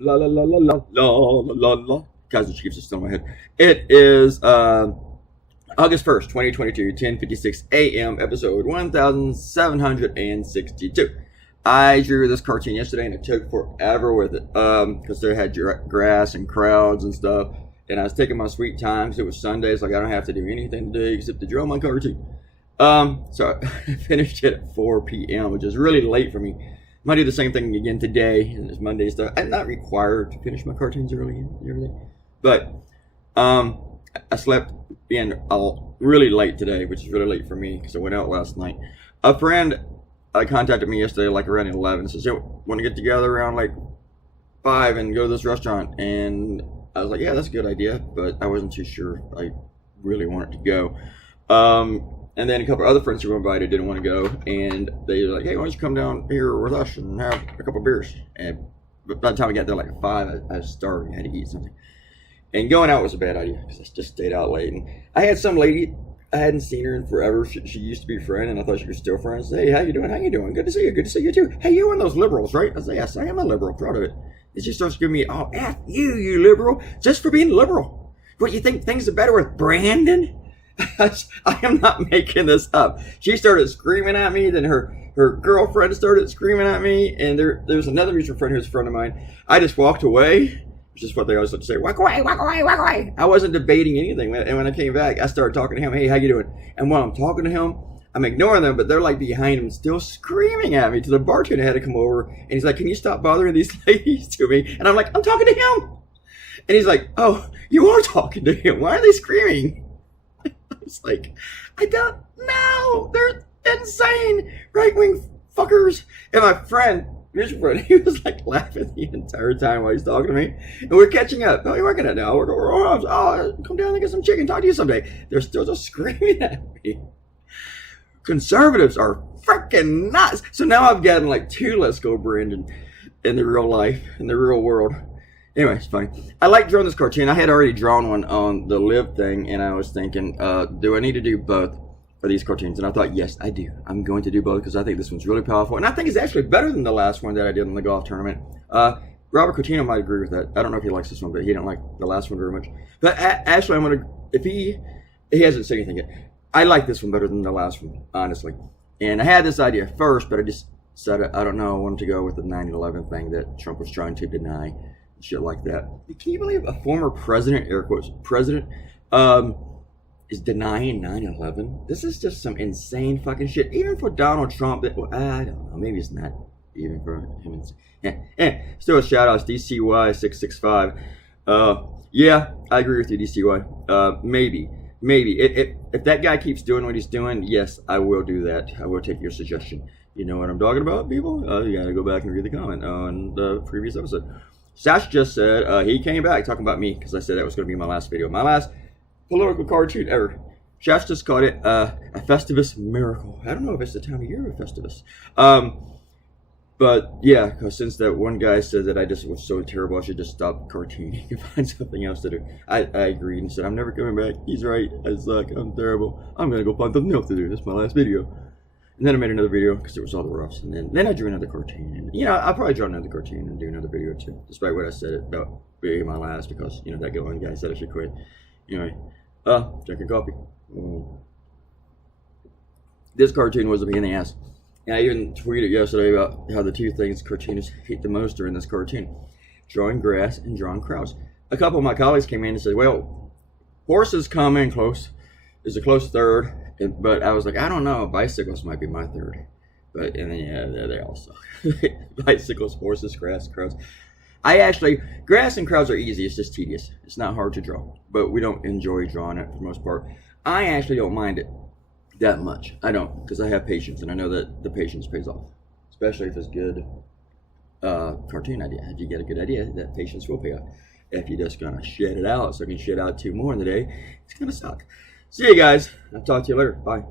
La la la la la la la la. Kaiser Chiefs is still in my head. It is August 1st, 2022, 10:56 a.m., episode 1762. I drew this cartoon yesterday and it took forever with it because they had grass and crowds and stuff. And I was taking my sweet time because it was Sunday, so like I don't have to do anything today except to draw my cartoon. So I finished it at 4 p.m., which is really late for me. Might do the same thing again today, and it's Monday stuff. I'm not required to finish my cartoons early and everything, but I slept in really late today, which is really late for me because I went out last night. A friend contacted me yesterday, like around 11, says, "Hey, want to get together around like 5 and go to this restaurant?" And I was like, "Yeah, that's a good idea," but I wasn't too sure I really wanted to go. And then a couple of other friends who were invited didn't want to go, and they were like, "Hey, why don't you come down here with us and have a couple of beers?" And by the time I got there, like at 5, I was starving. I had to eat something. And going out was a bad idea because I just stayed out late. And I had some lady, I hadn't seen her in forever. She used to be a friend, and I thought she was still friends. "Hey, how you doing? How you doing? Good to see you. Good to see you too. Hey, you're one of those liberals, right?" I said, "Yes, I am a liberal. Proud of it." And she starts giving me, "Oh, F you, you liberal, just for being liberal. What, you think things are better with Brandon?" I am not making this up. She started screaming at me, then her girlfriend started screaming at me, and there's another mutual friend who's a friend of mine. I just walked away, which is what they always like to say, walk away, walk away, walk away. I wasn't debating anything, and when I came back, I started talking to him. "Hey, how you doing?" And while I'm talking to him, I'm ignoring them, but they're like behind him still screaming at me. To the bartender had to come over, and he's like, "Can you stop bothering these ladies to me?" And I'm like, "I'm talking to him." And he's like, "Oh, you are talking to him. Why are they screaming?" It's like, I don't know. They're insane right-wing fuckers. And my friend, mutual friend, he was like laughing the entire time while he's talking to me. And we're catching up. "Oh, you're working at now. Come down and get some chicken. Talk to you someday." They're still just screaming at me. Conservatives are freaking nuts. So now I've gotten like 2 Let's Go Brandon in the real life, in the real world. Anyway, it's funny. I like drawing this cartoon. I had already drawn one on the live thing, and I was thinking, do I need to do both of these cartoons? And I thought, yes, I do. I'm going to do both because I think this one's really powerful, and I think it's actually better than the last one that I did in the golf tournament. Robert Coutinho might agree with that. I don't know if he likes this one, but he didn't like the last one very much. But actually, I'm gonna. If he hasn't said anything yet, I like this one better than the last one, honestly. And I had this idea first, but I just said I don't know. I wanted to go with the 9/11 thing that Trump was trying to deny. Shit like that. Can you believe a former president, air quotes, president, is denying 9/11? This is just some insane fucking shit. Even for Donald Trump, I don't know. Maybe it's not even for him. Still a shout out to DCY665. Yeah, I agree with you, DCY. Maybe. If that guy keeps doing what he's doing, yes, I will do that. I will take your suggestion. You know what I'm talking about, people? You gotta go back and read the comment on the previous episode. Sash just said he came back talking about me because I said that was going to be my last video. My last political cartoon ever. Sash just called it a Festivus miracle. I don't know if it's the time of year of Festivus. But yeah, because since that one guy said that I just was so terrible, I should just stop cartooning and find something else to do. I agreed and said, "I'm never coming back. He's right. I suck. I'm terrible. I'm going to go find something else to do. This is my last video." And then I made another video because it was all the roughs. And then I drew another cartoon. And, I'll probably draw another cartoon and do another video too. Despite what I said about being my last because, that one guy said I should quit. Anyway, drinking coffee. This cartoon was a pain in the ass. And I even tweeted yesterday about how the 2 things cartoonists hate the most are in this cartoon. Drawing grass and drawing crowds. A couple of my colleagues came in and said, "Well, horses come in close. Is a close third." But I was like, I don't know. Bicycles might be my third. But, and then, yeah, they all suck. Bicycles, horses, grass, crowds. Grass and crowds are easy. It's just tedious. It's not hard to draw. But we don't enjoy drawing it for the most part. I actually don't mind it that much. I don't, because I have patience. And I know that the patience pays off. Especially if it's good cartoon idea. If you get a good idea, that patience will pay off. If you're just going to shit it out, so you can shit out 2 more in the day, it's going to suck. See you guys. I'll talk to you later. Bye.